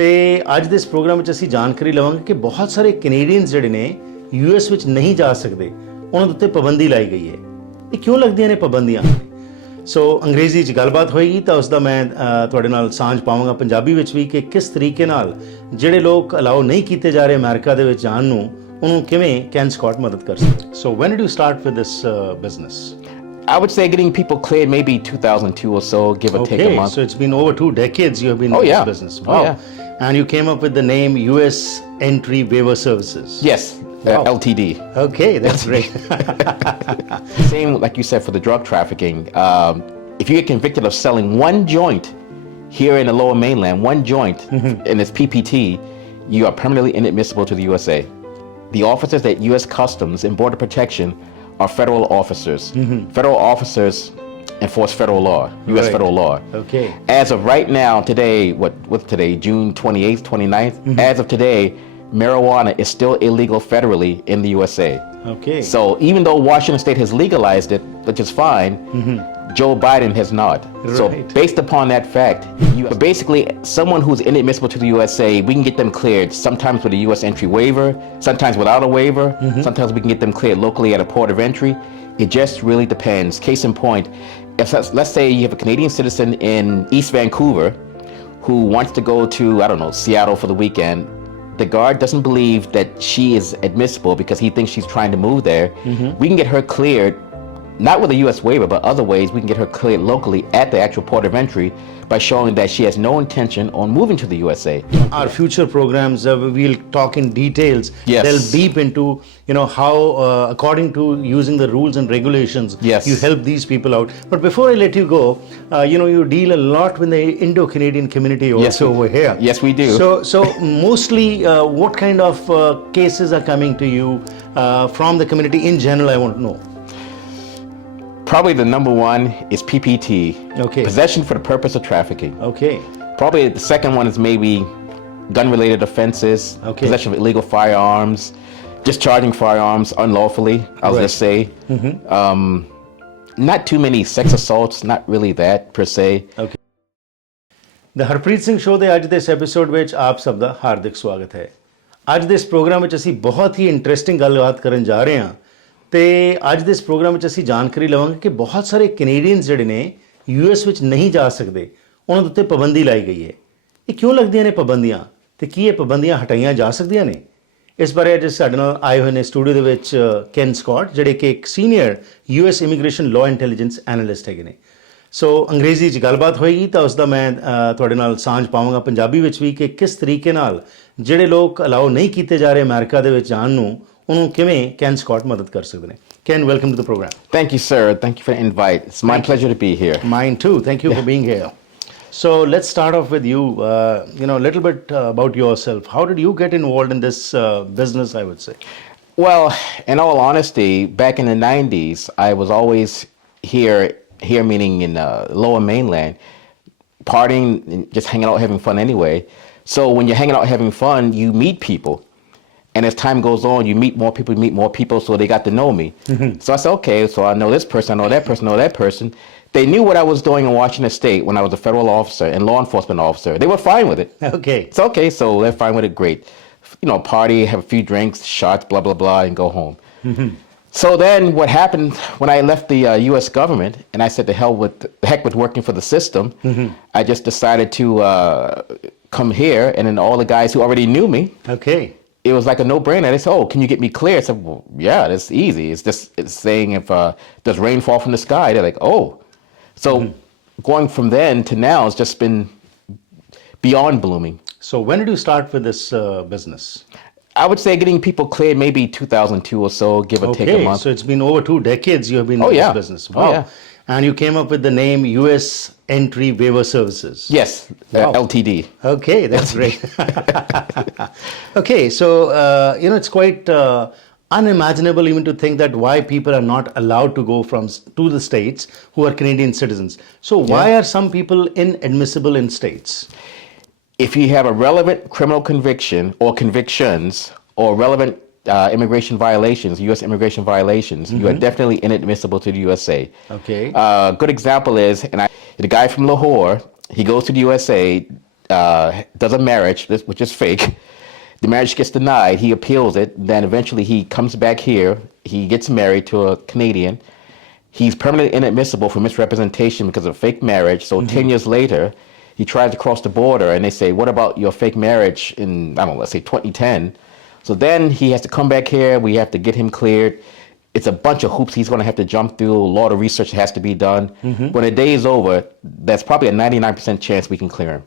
ਤੇ ਅੱਜ ਦੇ ਇਸ ਪ੍ਰੋਗਰਾਮ ਵਿੱਚ ਅਸੀਂ ਜਾਣਕਾਰੀ ਲਵਾਂਗੇ ਕਿ ਬਹੁਤ ਸਾਰੇ ਕੈਨੇਡੀਅਨਸ ਜਿਹੜੇ ਨੇ ਯੂਐਸ ਵਿੱਚ ਨਹੀਂ ਜਾ ਸਕਦੇ, ਉਹਨਾਂ ਦੇ ਉੱਤੇ ਪਾਬੰਦੀ ਲਾਈ ਗਈ ਹੈ। ਇਹ ਕਿਉਂ ਲੱਗਦੀਆਂ ਨੇ ਪਾਬੰਦੀਆਂ? ਸੋ ਅੰਗਰੇਜ਼ੀ 'ਚ ਗੱਲਬਾਤ ਹੋਏਗੀ ਤਾਂ ਉਸ ਦਾ ਮੈਂ ਤੁਹਾਡੇ ਨਾਲ ਸਾਂਝ ਪਾਵਾਂਗਾ ਪੰਜਾਬੀ ਵਿੱਚ ਵੀ ਕਿ ਕਿਸ ਤਰੀਕੇ ਨਾਲ ਜਿਹੜੇ ਲੋਕ ਅਲਾਓ ਨਹੀਂ ਕੀਤੇ ਜਾ ਰਹੇ ਅਮਰੀਕਾ ਦੇ ਵਿੱਚ ਜਾਣ ਨੂੰ, ਉਹਨੂੰ ਕਿਵੇਂ ਕੈਨ ਸਕਾਟ ਮਦਦ ਕਰ ਸਕਦੇ। So when did you start with this business? I would say getting people cleared maybe 2002 or so, give or take a month. So it's been over 2 decades you have been in this business. Wow. Oh, yeah. And you came up with the name US Entry Waiver Services. Yes, LTD. Okay, that's great. Same like you said for the drug trafficking. If you get convicted of selling one joint here in the lower mainland, one joint, and it's PPT, you are permanently inadmissible to the USA. The officers at US Customs and Border Protection are federal officers. Federal officers enforce federal law, US federal law. Okay. As of right now, today, what's today, June 28th, 29th? As of today, marijuana is still illegal federally in the USA. Okay. So even though Washington State has legalized it, which is fine, Joe Biden has not. So based upon that fact, basically someone who's inadmissible to the USA, we can get them cleared sometimes with a US entry waiver, sometimes without a waiver, sometimes we can get them cleared locally at a port of entry. It just really depends. Case in point, if let's say you have a Canadian citizen in East Vancouver who wants to go to, I don't know, Seattle for the weekend. The guard doesn't believe that she is admissible because he thinks she's trying to move there. We can get her cleared, not with a U.S. waiver, but other ways we can get her cleared locally at the actual port of entry by showing that she has no intention on moving to the USA. Our future programs, we'll talk in details. Yes. Delve deep into, how, according to using the rules and regulations, you help these people out. But before I let you go, you deal a lot with the Indo-Canadian community also over here. Yes, we do. So mostly, what kind of cases are coming to you from the community in general? I want to know. Probably the number one is PPT. Okay. Possession for the purpose of trafficking. Okay. Probably the second one is maybe gun-related offenses. Okay. Possession of illegal firearms, discharging firearms unlawfully, I'll just say. Not too many sex assaults, not really that per se. Okay. The Harpreet SIngh Show ਦੇ ਅੱਜ ਦੇ ਇਸ episode ਵਿੱਚ ਆਪ ਸਭ ਦਾ ਹਾਰਦਿਕ ਸਵਾਗਤ ਹੈ। ਅੱਜ ਦੇ ਇਸ ਪ੍ਰੋਗਰਾਮ ਵਿੱਚ ਅਸੀਂ ਬਹੁਤ ਹੀ ਇੰਟਰਸਟਿੰਗ ਗੱਲਬਾਤ ਕਰਨ ਜਾ ਰਹੇ ਹਾਂ ਤੇ ਅੱਜ ਦੇ ਇਸ ਪ੍ਰੋਗਰਾਮ ਵਿੱਚ ਅਸੀਂ ਜਾਣਕਾਰੀ ਲਵਾਂਗੇ ਕਿ ਬਹੁਤ ਸਾਰੇ ਕੈਨੇਡੀਅਨਸ ਜਿਹੜੇ ਨੇ ਯੂਐਸ ਵਿੱਚ ਨਹੀਂ ਜਾ ਸਕਦੇ, ਉਹਨਾਂ ਦੇ ਉੱਤੇ ਪਾਬੰਦੀ ਲਾਈ ਗਈ ਹੈ। ਇਹ ਕਿਉਂ ਲੱਗਦੀਆਂ ਨੇ ਪਾਬੰਦੀਆਂ ਤੇ ਕੀ ਇਹ ਪਾਬੰਦੀਆਂ ਹਟਾਈਆਂ ਜਾ ਸਕਦੀਆਂ ਨੇ? ਇਸ ਬਾਰੇ ਅੱਜ ਸਾਡੇ ਨਾਲ ਆਏ ਹੋਏ ਨੇ ਸਟੂਡੀਓ ਦੇ ਵਿੱਚ ਕੈਨ ਸਕਾਟ, ਜਿਹੜੇ ਕਿ ਇੱਕ senior US immigration law intelligence analyst ਹੈਗੇ ਨੇ। ਸੋ ਅੰਗਰੇਜ਼ੀ 'ਚ ਗੱਲਬਾਤ ਹੋਏਗੀ ਤਾਂ ਉਸ ਦਾ ਮੈਂ ਤੁਹਾਡੇ ਨਾਲ ਸਾਂਝ ਪਾਵਾਂਗਾ ਪੰਜਾਬੀ ਵਿੱਚ ਵੀ ਕਿ ਕਿਸ ਤਰੀਕੇ ਨਾਲ ਜਿਹੜੇ ਲੋਕ ਅਲਾਓ ਨਹੀਂ ਕੀਤੇ ਜਾ ਰਹੇ ਅਮਰੀਕਾ ਦੇ ਵਿੱਚ ਜਾਣ ਨੂੰ, ਉਹਨੂੰ ਕਿਵੇਂ ਕੈਨ ਸਕਾਟ ਮਦਦ ਕਰ ਸਕਦੇ ਨੇ। Ken, welcome to the program. Thank you, sir. Thank you for the invite. It's my pleasure to be here. Mine too. Thank you for being here. So let's start off with you. A little bit about yourself. How did you get involved in this business, I would say? Well, in all honesty, back in the 90s, I was always here meaning in lower mainland, partying, just hanging out, having fun anyway. So when you're hanging out, having fun, you meet people. And as time goes on, you meet more people, so they got to know me. So I said, okay, so I know this person, I know that person, I know that person. They knew what I was doing in Washington State when I was a federal officer and law enforcement officer. They were fine with it. Okay. It's okay, so they're fine with it, great. Party, have a few drinks, shots, blah, blah, blah, and go home. So then what happened when I left the U.S. government, and I said, the heck with working for the system, I just decided to come here, and then all the guys who already knew me. Okay. It was like a no-brainer. They said, oh, can you get me clear? I said, well, yeah, that's easy. It's saying if does rain fall from the sky? They're like, oh. So going from then to now, it's just been beyond blooming. So when did you start with this business? I would say getting people cleared maybe 2002 or so, give or take a month. So it's been over 2 decades you have been in this business. Wow. Oh, yeah. And you came up with the name US Entry Waiver Services. Yes, LTD. Okay, that's great. Okay, so, it's quite unimaginable even to think that why people are not allowed to go to the states who are Canadian citizens. So why are some people inadmissible in states? If you have a relevant criminal conviction or convictions or relevant immigration violations, U.S. immigration violations, you are definitely inadmissible to the USA. Okay. Good example is, the guy from Lahore, he goes to the USA does a marriage, which is fake. The marriage gets denied. He appeals it. Then eventually he comes back here. He gets married to a Canadian. He's permanently inadmissible for misrepresentation because of fake marriage. So 10 years later, he tries to cross the border, and they say, what about your fake marriage in, I don't know, let's say 2010? So then he has to come back here. We have to get him cleared. It's a bunch of hoops he's going to have to jump through. A lot of research has to be done. When the day is over, that's probably a 99% chance we can clear him.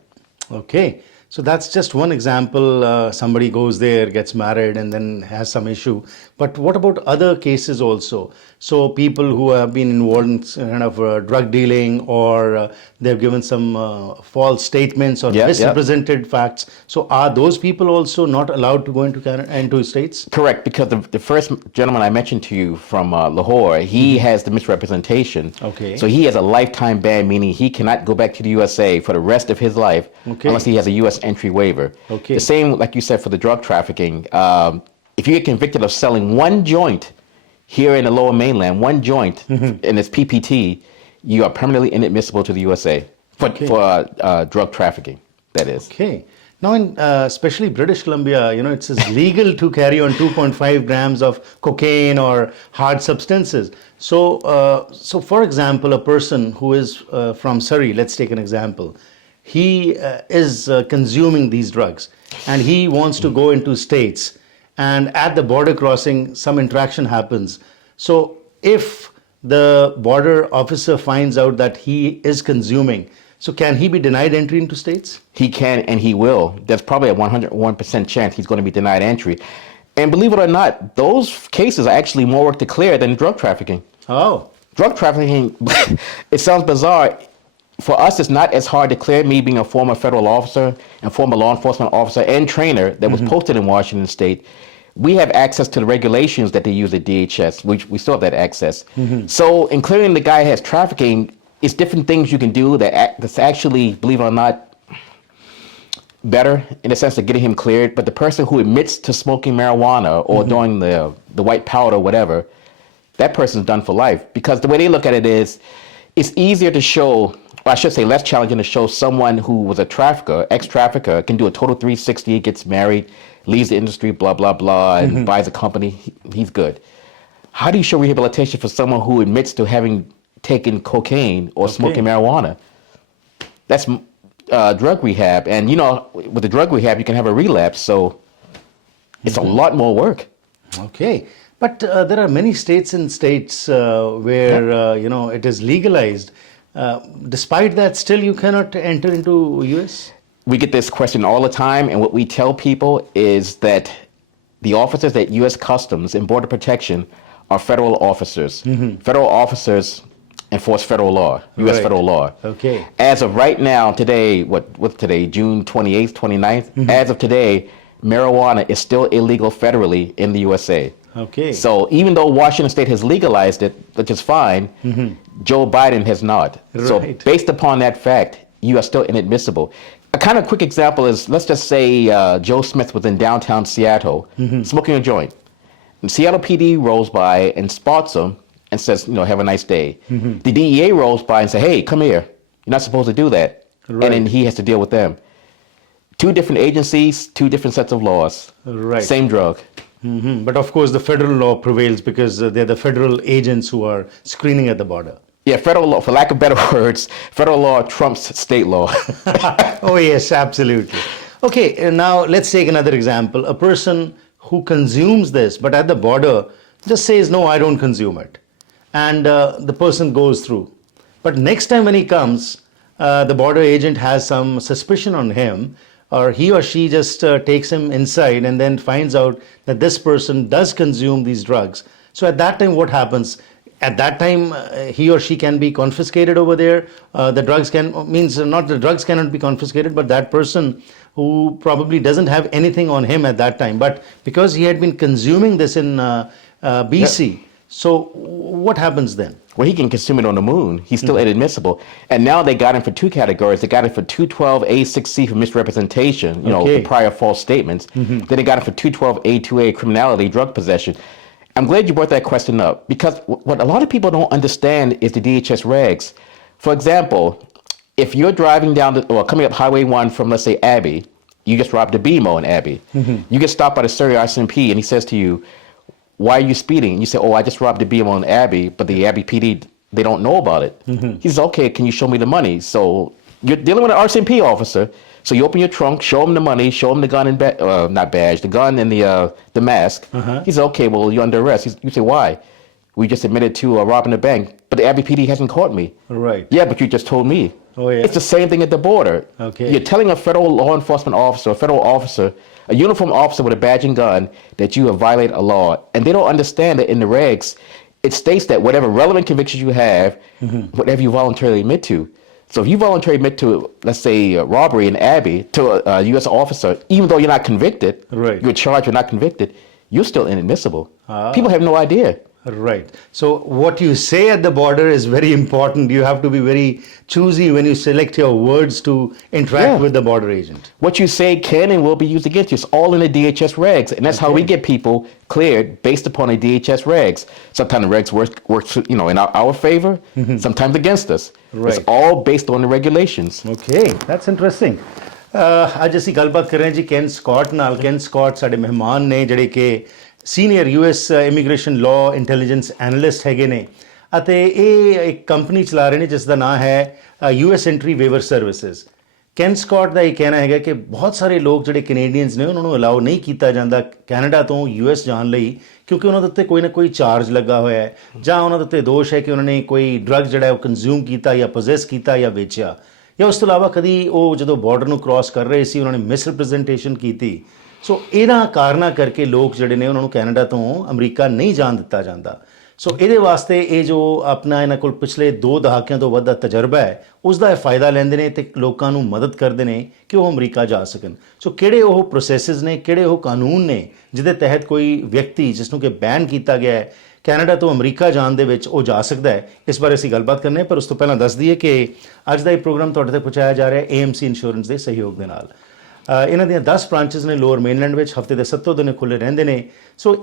Okay. So that's just one example. Somebody goes there, gets married, and then has some issue. But what about other cases also? So people who have been involved in kind of drug dealing, or they've given some false statements or misrepresented facts. So are those people also not allowed to go into Canada, into states? Correct, because the first gentleman I mentioned to you from Lahore, he has the misrepresentation. Okay. So he has a lifetime ban, meaning he cannot go back to the USA for the rest of his life unless he has a U.S. entry waiver. Okay. The same, like you said, for the drug trafficking. If you get convicted of selling one joint here in the Lower Mainland, one joint, and it's PPT, you are permanently inadmissible to the USA for drug trafficking, that is. Okay. Now, in especially British Columbia, it's legal to carry on 2.5 grams of cocaine or hard substances. So, for example, a person who is from Surrey, let's take an example. He is consuming these drugs, and he wants to go into states. And at the border crossing, some interaction happens. So if the border officer finds out that he is consuming, so can he be denied entry into states? He can, and he will. There's probably a 101% chance he's going to be denied entry. And believe it or not, those cases are actually more work to clear than drug trafficking. Oh. Drug trafficking, it sounds bizarre. For us, it's not as hard to clear. Me being a former federal officer and former law enforcement officer and trainer that was posted in Washington State, we have access to the regulations that they use at DHS. We still have that access. So in clearing the guy who has trafficking, it's different things you can do that's actually, believe it or not, better in the sense of getting him cleared. But the person who admits to smoking marijuana or doing the white powder, whatever, that person's done for life. Because the way they look at it is, it's easier to show, or I should say less challenging to show someone who was a trafficker, ex-trafficker, can do a total 360, gets married, leaves the industry, blah, blah, blah, and buys a company. He's good. How do you show rehabilitation for someone who admits to having taken cocaine or smoking marijuana? That's drug rehab. And, with the drug rehab, you can have a relapse. So it's a lot more work. Okay. But there are many states where, it is legalized. Despite that, still you cannot enter into US? We get this question all the time, and what we tell people is that the officers at U.S. Customs and Border Protection are federal officers. Federal officers enforce federal law, U.S. federal law. Okay. As of right now, today, what's today, June 28th, 29th? As of today, marijuana is still illegal federally in the USA. Okay. So even though Washington State has legalized it, which is fine, Joe Biden has not. Right. So based upon that fact, you are still inadmissible. A kind of quick example is, let's just say Joe Smith was in downtown Seattle smoking a joint. And Seattle PD rolls by and spots him and says, have a nice day. The DEA rolls by and say, hey, come here. You're not supposed to do that. Right. And then he has to deal with them. Two different agencies, two different sets of laws. Right. Same drug. But of course, the federal law prevails because they're the federal agents who are screening at the border. Yeah, federal law, for lack of better words, federal law trumps state law. Oh, yes, absolutely. Okay, now let's take another example. A person who consumes this, but at the border just says, no, I don't consume it. And the person goes through. But next time when he comes, the border agent has some suspicion on him, or he or she just takes him inside and then finds out that this person does consume these drugs. So at that time, what happens? At that time, he or she can be confiscated over there. The drugs not the drugs cannot be confiscated, but that person who probably doesn't have anything on him at that time. But because he had been consuming this in BC, so what happens then? Well, he can consume it on the moon. He's still inadmissible. And now they got him for two categories. They got him for 212A6C for misrepresentation, the prior false statements. Then they got him for 212A2A criminality, drug possession. I'm glad you brought that question up, because what a lot of people don't understand is the DHS regs. For example, if you're driving down or coming up Highway 1 from, let's say, Abbey, you just robbed a BMO in Abbey. You get stopped by the Surrey RCMP and he says to you, why are you speeding? And you say, oh, I just robbed a BMO in Abbey, but the Abbey PD, they don't know about it. He says, okay, can you show me the money? So you're dealing with an RCMP officer. So you open your trunk, show him the money, show him the gun and not badge, the gun and the mask. He says, okay, well, you're under arrest. You say, why? We just admitted to robbing a bank, but the Abbey PD hasn't caught me. Right. Yeah, but you just told me. Oh, yeah. It's the same thing at the border. Okay. You're telling a federal law enforcement officer, a federal officer, a uniformed officer with a badge and gun that you have violated a law. And they don't understand that in the regs, it states that whatever relevant convictions you have, whatever you voluntarily admit to. So if you voluntarily admit to, let's say, robbery in Abbey to a U.S. officer, even though you're not convicted, right. you're charged, you're not convicted, you're still inadmissible. People have no idea. Right. So what you say at the border is very important. You have to be very choosy when you select your words to interact with the border agent. What you say can and will be used against you. It's all in the DHS regs. And that's how we get people cleared based upon the DHS regs. Sometimes the regs work in our favor, sometimes against us. Right. It's all based on the regulations. Okay, that's interesting. ਅੱਜ ਅਸੀਂ ਗੱਲਬਾਤ ਕਰ ਰਹੇ ਹਾਂ ਜੀ can Scott ਨਾਲ। Can Scott ਸਾਡੇ ਮਹਿਮਾਨ ਨੇ ਜਿਹੜੇ ਕਿ senior US immigration law intelligence analyst ਹੈਗੇ ਨੇ ਅਤੇ ਇਹ ਇੱਕ ਕੰਪਨੀ ਚਲਾ ਰਹੇ ਨੇ ਜਿਸ ਦਾ ਨਾਮ ਹੈ US entry waiver services. Ken Scott ਦਾ ਇਹ ਕਹਿਣਾ ਹੈਗਾ ਕਿ ਬਹੁਤ ਸਾਰੇ ਲੋਕ ਜਿਹੜੇ ਕੈਨੇਡੀਅਨਸ ਨੇ ਉਹਨਾਂ ਨੂੰ ਅਲਾਉ ਨਹੀਂ ਕੀਤਾ ਜਾਂਦਾ ਕੈਨੇਡਾ ਤੋਂ US ਜਾਣ ਲਈ ਕਿਉਂਕਿ ਉਹਨਾਂ ਦੇ ਉੱਤੇ ਕੋਈ ਨਾ ਕੋਈ ਚਾਰਜ ਲੱਗਾ ਹੋਇਆ ਹੈ ਜਾਂ ਉਹਨਾਂ ਦੇ ਉੱਤੇ ਦੋਸ਼ ਹੈ ਕਿ ਉਹਨਾਂ ਨੇ ਕੋਈ ਡਰੱਗ ਜਿਹੜਾ ਉਹ ਕੰਜ਼ਿਊਮ ਕੀਤਾ ਜਾਂ ਪੋਜ਼ੈਸ ਕੀਤਾ ਜਾਂ ਵੇਚਿਆ ਜਾਂ ਉਸ ਤੋਂ ਇਲਾਵਾ ਕਦੀ ਉਹ ਜਦੋਂ ਬਾਰਡਰ ਨੂੰ ਕ੍ਰਾਸ ਕਰ ਰਹੇ ਸੀ ਉਹਨਾਂ ਨੇ ਮਿਸਰਿਪ੍ਰੈਜ਼ੈਂਟੇਸ਼ਨ ਕੀਤੀ। ਸੋ ਇਹਨਾਂ ਕਾਰਨਾਂ ਕਰਕੇ ਲੋਕ ਜਿਹੜੇ ਨੇ ਉਹਨਾਂ ਨੂੰ ਕੈਨੇਡਾ ਤੋਂ ਅਮਰੀਕਾ ਨਹੀਂ ਜਾਣ ਦਿੱਤਾ ਜਾਂਦਾ। ਸੋ ਇਹਦੇ ਵਾਸਤੇ ਇਹ ਜੋ ਆਪਣਾ ਇਹਨਾਂ ਕੋਲ ਪਿਛਲੇ 2 ਦਹਾਕਿਆਂ ਤੋਂ ਵੱਧ ਦਾ ਤਜਰਬਾ ਹੈ ਉਸ ਦਾ ਇਹ ਫਾਇਦਾ ਲੈਂਦੇ ਨੇ ਅਤੇ ਲੋਕਾਂ ਨੂੰ ਮਦਦ ਕਰਦੇ ਨੇ ਕਿ ਉਹ ਅਮਰੀਕਾ ਜਾ ਸਕਣ। ਸੋ ਕਿਹੜੇ ਉਹ ਪ੍ਰੋਸੈਸਿਸ ਨੇ, ਕਿਹੜੇ ਉਹ ਕਾਨੂੰਨ ਨੇ ਜਿਹਦੇ ਤਹਿਤ ਕੋਈ ਵਿਅਕਤੀ ਜਿਸ ਨੂੰ ਕਿ ਬੈਨ ਕੀਤਾ ਗਿਆ ਹੈ ਕੈਨੇਡਾ ਤੋਂ ਅਮਰੀਕਾ ਜਾਣ ਦੇ ਵਿੱਚ ਉਹ ਜਾ ਸਕਦਾ ਹੈ, ਇਸ ਬਾਰੇ ਅਸੀਂ ਗੱਲਬਾਤ ਕਰਨੇ ਪਰ ਉਸ ਤੋਂ ਪਹਿਲਾਂ ਦੱਸ ਦਈਏ ਕਿ ਅੱਜ ਦਾ ਇਹ ਪ੍ਰੋਗਰਾਮ ਤੁਹਾਡੇ ਤੱਕ ਪਹੁੰਚਾਇਆ ਜਾ ਰਿਹਾ AMC ਇੰਸ਼ੋਰੈਂਸ ਦੇ ਸਹਿਯੋਗ ਦੇ ਨਾਲ। ਇਹਨਾਂ ਦੀਆਂ 10 ਬ੍ਰਾਂਚਿਸ ਨੇ ਲੋਅਰ ਮੇਨਲੈਂਡ ਵਿੱਚ, ਹਫਤੇ ਦੇ 7 ਦਿਨ ਖੁੱਲ੍ਹੇ ਰਹਿੰਦੇ ਨੇ। ਸੋ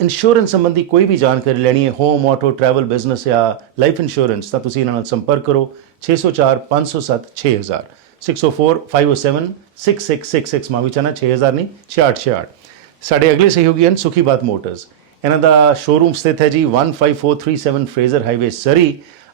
ਇੰਸ਼ੋਰੈਂਸ ਸੰਬੰਧੀ ਕੋਈ ਵੀ ਜਾਣਕਾਰੀ ਲੈਣੀ ਹੈ, ਹੋਮ, ਆਟੋ, ਟਰੈਵਲ, ਬਿਜ਼ਨਸ ਜਾਂ ਲਾਈਫ ਇੰਸ਼ੋਰੈਂਸ, ਤਾਂ ਤੁਸੀਂ ਇਹਨਾਂ ਨਾਲ ਸੰਪਰਕ ਕਰੋ 604 507 6000 604 507 6666 ਮਾਵੀ ਚਾਨਾ 6000 ਨਹੀਂ 6666। ਸਾਡੇ ਅਗਲੇ ਸਹਿਯੋਗੀ ਹਨ ਸੁਖੀ ਬਾਤ ਮੋਟਰਸ। ਇਹਨਾਂ ਦਾ ਸ਼ੋਰੂਮ ਸਥਿਤ ਹੈ ਜੀ 15437 ਫਰੇਜ਼ਰ ਹਾਈਵੇ ਸਰੀ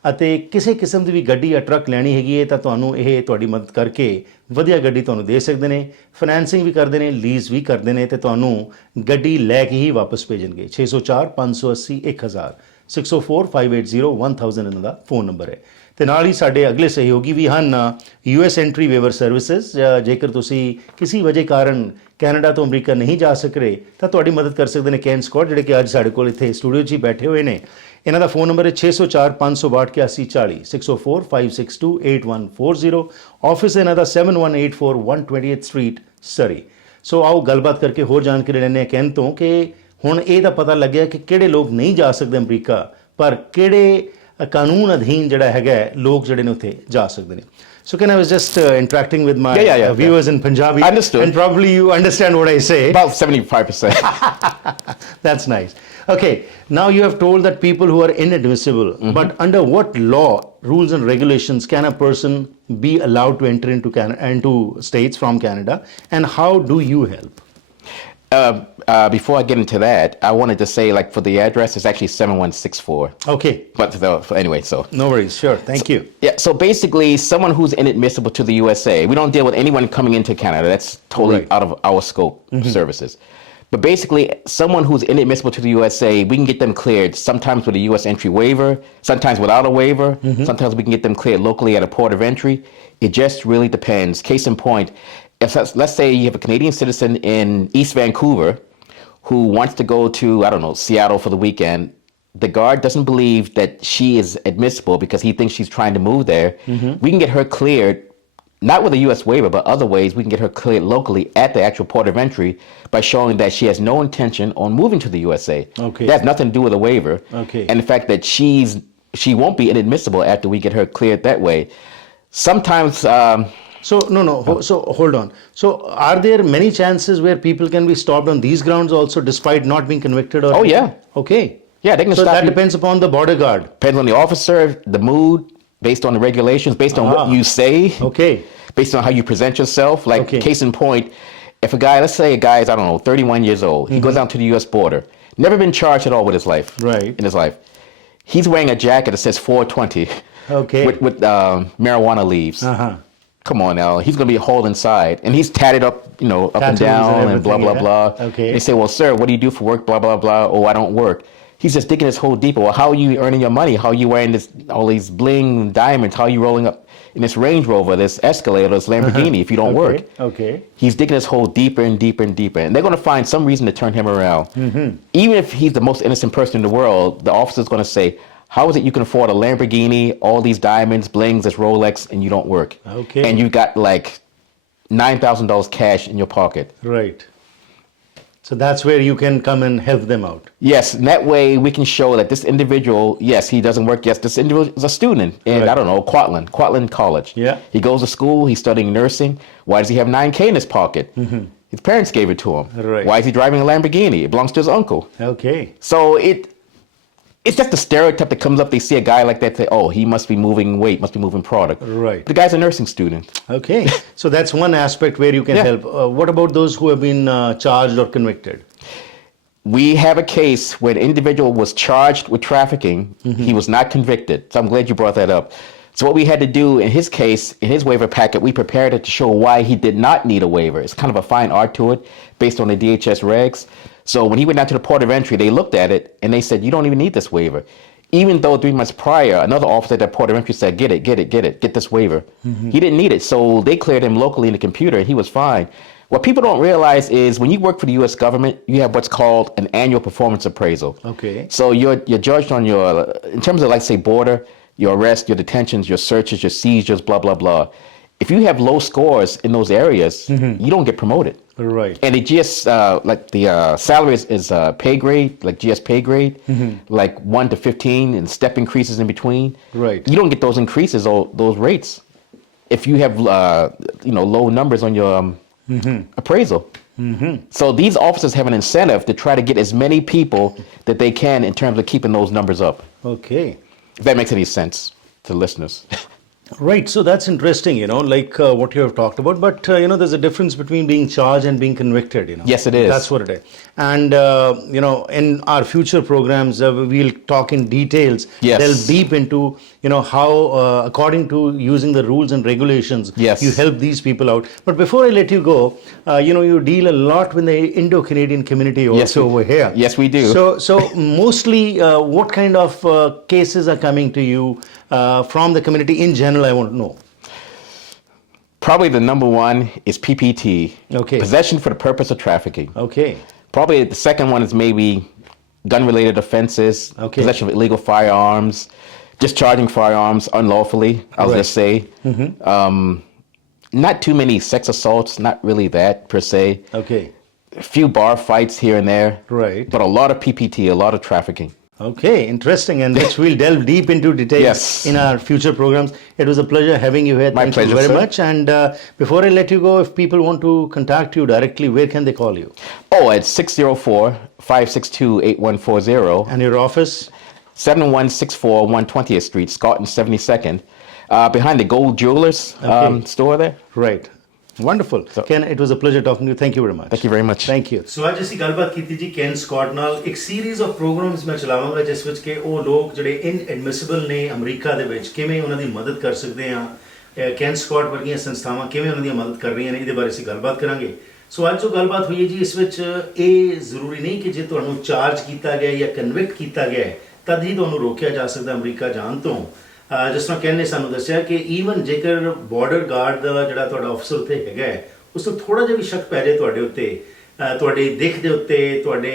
ਅਤੇ ਕਿਸੇ ਕਿਸਮ ਦੀ ਵੀ ਗੱਡੀ ਜਾਂ ਟਰੱਕ ਲੈਣੀ ਹੈਗੀ ਹੈ ਤਾਂ ਤੁਹਾਨੂੰ ਇਹ ਤੁਹਾਡੀ ਮਦਦ ਕਰਕੇ ਵਧੀਆ ਗੱਡੀ ਤੁਹਾਨੂੰ ਦੇ ਸਕਦੇ ਨੇ। ਫਾਈਨੈਂਸਿੰਗ ਵੀ ਕਰਦੇ ਨੇ, ਲੀਜ਼ ਵੀ ਕਰਦੇ ਨੇ ਅਤੇ ਤੁਹਾਨੂੰ ਗੱਡੀ ਲੈ ਕੇ ਹੀ ਵਾਪਸ ਭੇਜਣਗੇ। 604 580 1000 604 580 1000 ਇਹਨਾਂ ਦਾ ਫੋਨ ਨੰਬਰ ਹੈ। ਅਤੇ ਨਾਲ ਹੀ ਸਾਡੇ ਅਗਲੇ ਸਹਿਯੋਗੀ ਵੀ ਹਨ US ਐਂਟਰੀ ਵੇਵਰ ਸਰਵਿਸਿਜ਼। ਜੇਕਰ ਤੁਸੀਂ ਕਿਸੇ ਵਜ੍ਹਾ ਕਾਰਨ ਕੈਨੇਡਾ ਤੋਂ ਅਮਰੀਕਾ ਨਹੀਂ ਜਾ ਸਕ ਰਹੇ ਤਾਂ ਤੁਹਾਡੀ ਮਦਦ ਕਰ ਸਕਦੇ ਨੇ ਕੈਨ ਸਕਾਟ ਜਿਹੜੇ ਕਿ ਅੱਜ ਸਾਡੇ ਕੋਲ ਇੱਥੇ ਸਟੂਡੀਓ 'ਚ ਹੀ ਬੈਠੇ ਹੋਏ ਨੇ। ਇਹਨਾਂ ਦਾ ਫੋਨ ਨੰਬਰ ਹੈ 604 562 8140 604 562 8140। ਆਫਿਸ ਇਹਨਾਂ ਦਾ 7184 128th ਸਟਰੀਟ ਸਰੀ। ਸੋ ਆਓ ਗੱਲਬਾਤ ਕਰਕੇ ਹੋਰ ਜਾਣਕਾਰੀ ਲੈਂਦੇ ਹਾਂ ਕੈਨ ਤੋਂ ਕਿ ਹੁਣ ਇਹ ਤਾਂ ਪਤਾ ਲੱਗਿਆ ਕਿ ਕਿਹੜੇ ਲੋਕ ਨਹੀਂ ਜਾ ਸਕਦੇ ਅਮਰੀਕਾ ਪਰ ਕਿਹੜੇ ਕਾਨੂੰਨ ਅਧੀਨ ਜਿਹੜਾ ਹੈਗਾ ਲੋਕ ਜਿਹੜੇ ਨੇ ਉੱਥੇ ਜਾ ਸਕਦੇ ਨੇ। So Ken, I was just interacting with my viewers in Punjabi. I understood. And probably you understand what I say. About 75%. That's nice. Okay, now you have told that people who are inadmissible, but under what law, rules and regulations can a person be allowed to enter into into states from Canada, and how do you help? Before I get into that, I wanted to say, like, for the address, it's actually 7164. Okay. But anyway, so. No worries. Sure. Thank you. Yeah. So basically, someone who's inadmissible to the USA. We don't deal with anyone coming into Canada. That's totally out of our scope of services. But basically, someone who's inadmissible to the USA, we can get them cleared sometimes with a US entry waiver, sometimes without a waiver. Sometimes we can get them cleared locally at a port of entry. It just really depends. Case in point, if let's say you have a Canadian citizen in East Vancouver who wants to go to, I don't know, Seattle for the weekend, the guard doesn't believe that she is admissible because he thinks she's trying to move there. We can get her cleared, not with a US waiver, but other ways we can get her cleared locally at the actual port of entry by showing that she has no intention on moving to the USA. Okay. That has nothing to do with a waiver. Okay. And the fact that she won't be inadmissible after we get her cleared that way. Sometimes... So hold on. So are there many chances where people can be stopped on these grounds also despite not being convicted? Oh, yeah. Okay. Yeah, they can stop So that you. depends upon the border guard. Depends on the officer, the mood, based on the regulations, based on what you say, Okay. based on how you present yourself. Like, Okay. case in point, if a guy, let's say a guy is, I don't know, 31 years old, he goes down to the U.S. border, never been charged at all with his life, Right. in his life. He's wearing a jacket that says 420 Okay. with marijuana leaves. Uh-huh. Come on now, he's going to be hauled inside. And he's tatted up, you know, up and Tattoos and down and blah, everything, blah, yeah. blah. Okay. They say, well, sir, what do you do for work? Blah, blah, blah. Oh, I don't work. He's just digging his hole deeper. Well, how are you earning your money? How are you wearing all these bling diamonds? How are you rolling up in this Range Rover, this Escalade, this Lamborghini if you don't work? Okay. He's digging his hole deeper and deeper and deeper. And they're going to find some reason to turn him around. Even if he's the most innocent person in the world, the officer's going to say, how is it you can afford a Lamborghini, all these diamonds, blings, this Rolex, and you don't work? Okay. And you got like $9,000 cash in your pocket. Right. So that's where you can come and help them out. Yes, and that way we can show that this individual, yes, he doesn't work. Yes, this individual is a student in, Right. I don't know, Kwantlen College. Yeah. He goes to school, he's studying nursing. Why does he have $9K in his pocket? His parents gave it to him. Right. Why is he driving a Lamborghini? It belongs to his uncle. Okay. So it's just a stereotype that comes up. They see a guy like that, say, oh, he must be moving weight, must be moving product. Right. The guy's a nursing student. Okay. So that's one aspect where you can Yeah. help. What about those who have been charged or convicted? We have a case where an individual was charged with trafficking. He was not convicted. So I'm glad you brought that up. So what we had to do in his case, in his waiver packet, we prepared it to show why he did not need a waiver. It's kind of a fine art to it based on the DHS regs. So when he went down to the port of entry, they looked at it and they said, you don't even need this waiver. Even though 3 months prior, another officer at the port of entry said, get this waiver. He didn't need it. So they cleared him locally in the computer and he was fine. What people don't realize is when you work for the U.S. government, you have what's called an annual performance appraisal. Okay. So you're judged on in terms of, like, say, border, your arrest, your detentions, your searches, your seizures, blah, blah, blah. If you have low scores in those areas, you don't get promoted. Right. And it just, like, the salary is pay grade, like GS pay grade, like 1 to 15 and step increases in between. Right. You don't get those increases or those rates if you have, low numbers on your appraisal. So these officers have an incentive to try to get as many people that they can in terms of keeping those numbers up. Okay. If that makes any sense to listeners. Right. So that's interesting, like what you have talked about. But, there's a difference between being charged and being convicted, Yes, it is. That's what it is. And, in our future programs, we'll talk in details, Yes. delve deep into, how, according to using the rules and regulations, Yes. you help these people out. But before I let you go, you deal a lot with the Indo-Canadian community also over here. Yes, we do. So mostly, what kind of cases are coming to you from the community in general? I want to know. Probably the number one is PPT. Okay. Possession for the purpose of trafficking. Okay. Probably the second one is maybe gun-related offenses, Okay. possession of illegal firearms, discharging firearms unlawfully, I'll Right. just say. Not too many sex assaults, not really that per se. Okay. A few bar fights here and there. Right. But a lot of PPT, a lot of trafficking. Okay, interesting. And which we'll delve deep into details Yes. in our future programs. It was a pleasure having you here. My Thank pleasure, you very sir. much. And before I let you go, if people want to contact you directly, where can they call you? Oh, at 604-562-8140. And your office? 7164 120th Street, Scotland 72nd. Behind the Gold Jewelers store there. Right. Wonderful. Ken, it was a pleasure talking to you. Thank you very much. Thank you very much. Thank you. ਸੋ ਅੱਜ ਅਸੀਂ ਗੱਲਬਾਤ ਕੀਤੀ ਜੀ can Scott ਨਾਲ ਇੱਕ series of programs ਮੈਂ ਚਲਾਵਾਂਗਾ ਜਿਸ ਵਿੱਚ ਕਿ ਉਹ ਲੋਕ ਜਿਹੜੇ ਇਨਐਡਮਿਸਿਬਲ ਨੇ ਅਮਰੀਕਾ ਦੇ ਵਿੱਚ ਕਿਵੇਂ ਉਹਨਾਂ ਦੀ ਮਦਦ ਕਰ ਸਕਦੇ ਆ ਕੈਨ ਸਕਾਟ ਵਰਗੀਆਂ ਸੰਸਥਾਵਾਂ ਕਿਵੇਂ ਉਹਨਾਂ ਦੀ ਮਦਦ ਕਰ ਰਹੀਆਂ ਨੇ ਇਹਦੇ ਬਾਰੇ ਅਸੀਂ ਗੱਲਬਾਤ ਕਰਾਂਗੇ ਸੋ ਅੱਜ ਜੋ ਗੱਲਬਾਤ ਹੋਈ ਹੈ ਜੀ ਇਸ ਵਿੱਚ ਇਹ ਜ਼ਰੂਰੀ ਨਹੀਂ ਕਿ ਜੇ ਤੁਹਾਨੂੰ ਚਾਰਜ ਕੀਤਾ ਗਿਆ ਜਾਂ ਕਨਵਿਕਟ ਕੀਤਾ ਗਿਆ ਤਦ ਹੀ ਤੁਹਾਨੂੰ ਰੋਕਿਆ ਜਾ ਸਕਦਾ ਅਮਰੀਕਾ ਜਾਣ ਤੋਂ ਜਿਸ ਤਰ੍ਹਾਂ ਕਹਿੰਨੇ ਸਾਨੂੰ ਦੱਸਿਆ ਕਿ ਈਵਨ ਜੇਕਰ ਬਾਰਡਰ ਗਾਰਡ ਦਾ ਜਿਹੜਾ ਤੁਹਾਡਾ ਅਫਸਰ ਉੱਥੇ ਹੈਗਾ ਉਸ ਤੋਂ ਥੋੜਾ ਜਿਹਾ ਵੀ ਸ਼ੱਕ ਪੈ ਜਾਏ ਤੁਹਾਡੇ ਉੱਤੇ ਤੁਹਾਡੇ ਦਿੱਖ ਦੇ ਉੱਤੇ ਤੁਹਾਡੇ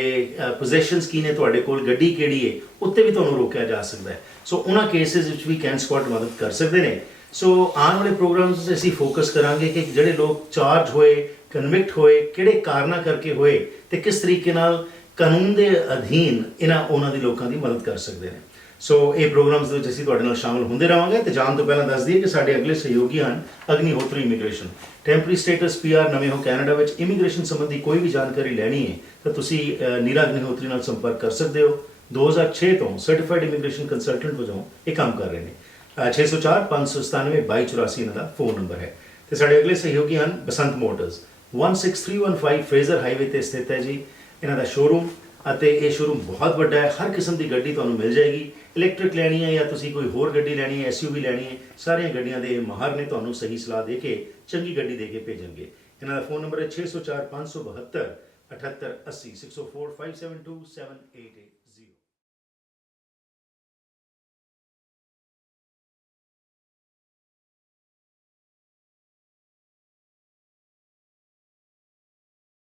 ਪੋਜੀਸ਼ਨਸ ਕੀ ਨੇ ਤੁਹਾਡੇ ਕੋਲ ਗੱਡੀ ਕਿਹੜੀ ਹੈ ਉੱਤੇ ਵੀ ਤੁਹਾਨੂੰ ਰੋਕਿਆ ਜਾ ਸਕਦਾ ਹੈ ਸੋ ਉਹਨਾਂ ਕੇਸਿਸ ਵਿੱਚ ਵੀ ਕੈਨ ਸਕਾਟ ਮਦਦ ਕਰ ਸਕਦੇ ਨੇ ਸੋ ਆਉਣ ਵਾਲੇ ਪ੍ਰੋਗਰਾਮਸ 'ਚ ਅਸੀਂ ਫੋਕਸ ਕਰਾਂਗੇ ਕਿ ਜਿਹੜੇ ਲੋਕ ਚਾਰਜ ਹੋਏ ਕਨਵਿਕਟ ਹੋਏ ਕਿਹੜੇ ਕਾਰਨਾਂ ਕਰਕੇ ਹੋਏ ਤੇ ਕਿਸ ਤਰੀਕੇ ਨਾਲ ਕਾਨੂੰਨ ਦੇ ਅਧੀਨ ਉਹਨਾਂ ਦੀ ਲੋਕਾਂ ਦੀ ਮਦਦ ਕਰ ਸਕਦੇ ਨੇ ਸੋ ਇਹ ਪ੍ਰੋਗਰਾਮਸ ਦੇ ਵਿੱਚ ਅਸੀਂ ਤੁਹਾਡੇ ਨਾਲ ਸ਼ਾਮਲ ਹੁੰਦੇ ਰਹਾਂਗੇ ਤੇ ਜਾਣ ਤੋਂ ਪਹਿਲਾਂ ਦੱਸ ਦਈਏ ਕਿ ਸਾਡੇ ਅਗਲੇ ਸਹਿਯੋਗੀ ਹਨ Agnihotri immigration temporary status PR ਨਵੇਂ ਹੋ ਕੈਨੇਡਾ ਵਿੱਚ ਇਮੀਗ੍ਰੇਸ਼ਨ ਸੰਬੰਧੀ ਕੋਈ ਵੀ ਜਾਣਕਾਰੀ ਲੈਣੀ ਹੈ ਤਾਂ ਤੁਸੀਂ ਨੀਰਾ ਅਗਨੀਹੋਤਰੀ ਨਾਲ ਸੰਪਰਕ ਕਰ ਸਕਦੇ ਹੋ 2006 ਤੋਂ ਸਰਟੀਫਾਈਡ ਇਮੀਗ੍ਰੇਸ਼ਨ ਕੰਸਲਟੈਂਟ ਵਜੋਂ ਇਹ ਕੰਮ ਕਰ ਰਹੇ ਨੇ 604 597 2284 ਇਹਨਾਂ ਦਾ ਫੋਨ ਨੰਬਰ ਹੈ। ਤੇ ਸਾਡੇ ਅਗਲੇ ਸਹਿਯੋਗੀ ਹਨ ਬਸੰਤ ਮੋਟਰਸ, 16315 ਫਰੇਜ਼ਰ ਹਾਈਵੇ ਤੇ ਸਥਿਤ ਹੈ ਜੀ ਇਹਨਾਂ ਦਾ ਸ਼ੋਰੂਮ। ਅਤੇ ਇਹ ਸ਼ੋਰੂਮ ਬਹੁਤ ਵੱਡਾ ਹੈ, ਹਰ ਕਿਸਮ ਦੀ ਗੱਡੀ ਤੁਹਾਨੂੰ ਮਿਲ ਜਾਏਗੀ। ਇਲੈਕਟ੍ਰਿਕ ਲੈਣੀ ਹੈ ਜਾਂ ਤੁਸੀਂ ਕੋਈ ਹੋਰ ਗੱਡੀ ਲੈਣੀ ਹੈ, SUV ਲੈਣੀ ਹੈ, ਸਾਰੀਆਂ ਗੱਡੀਆਂ ਦੇ ਮਾਹਰ ਨੇ, ਤੁਹਾਨੂੰ ਸਹੀ ਸਲਾਹ ਦੇ ਕੇ ਚੰਗੀ ਗੱਡੀ ਦੇ ਕੇ ਭੇਜਣਗੇ। ਇਹਨਾਂ ਦਾ ਫੋਨ ਨੰਬਰ ਹੈ 604 572 7880 604 572 788।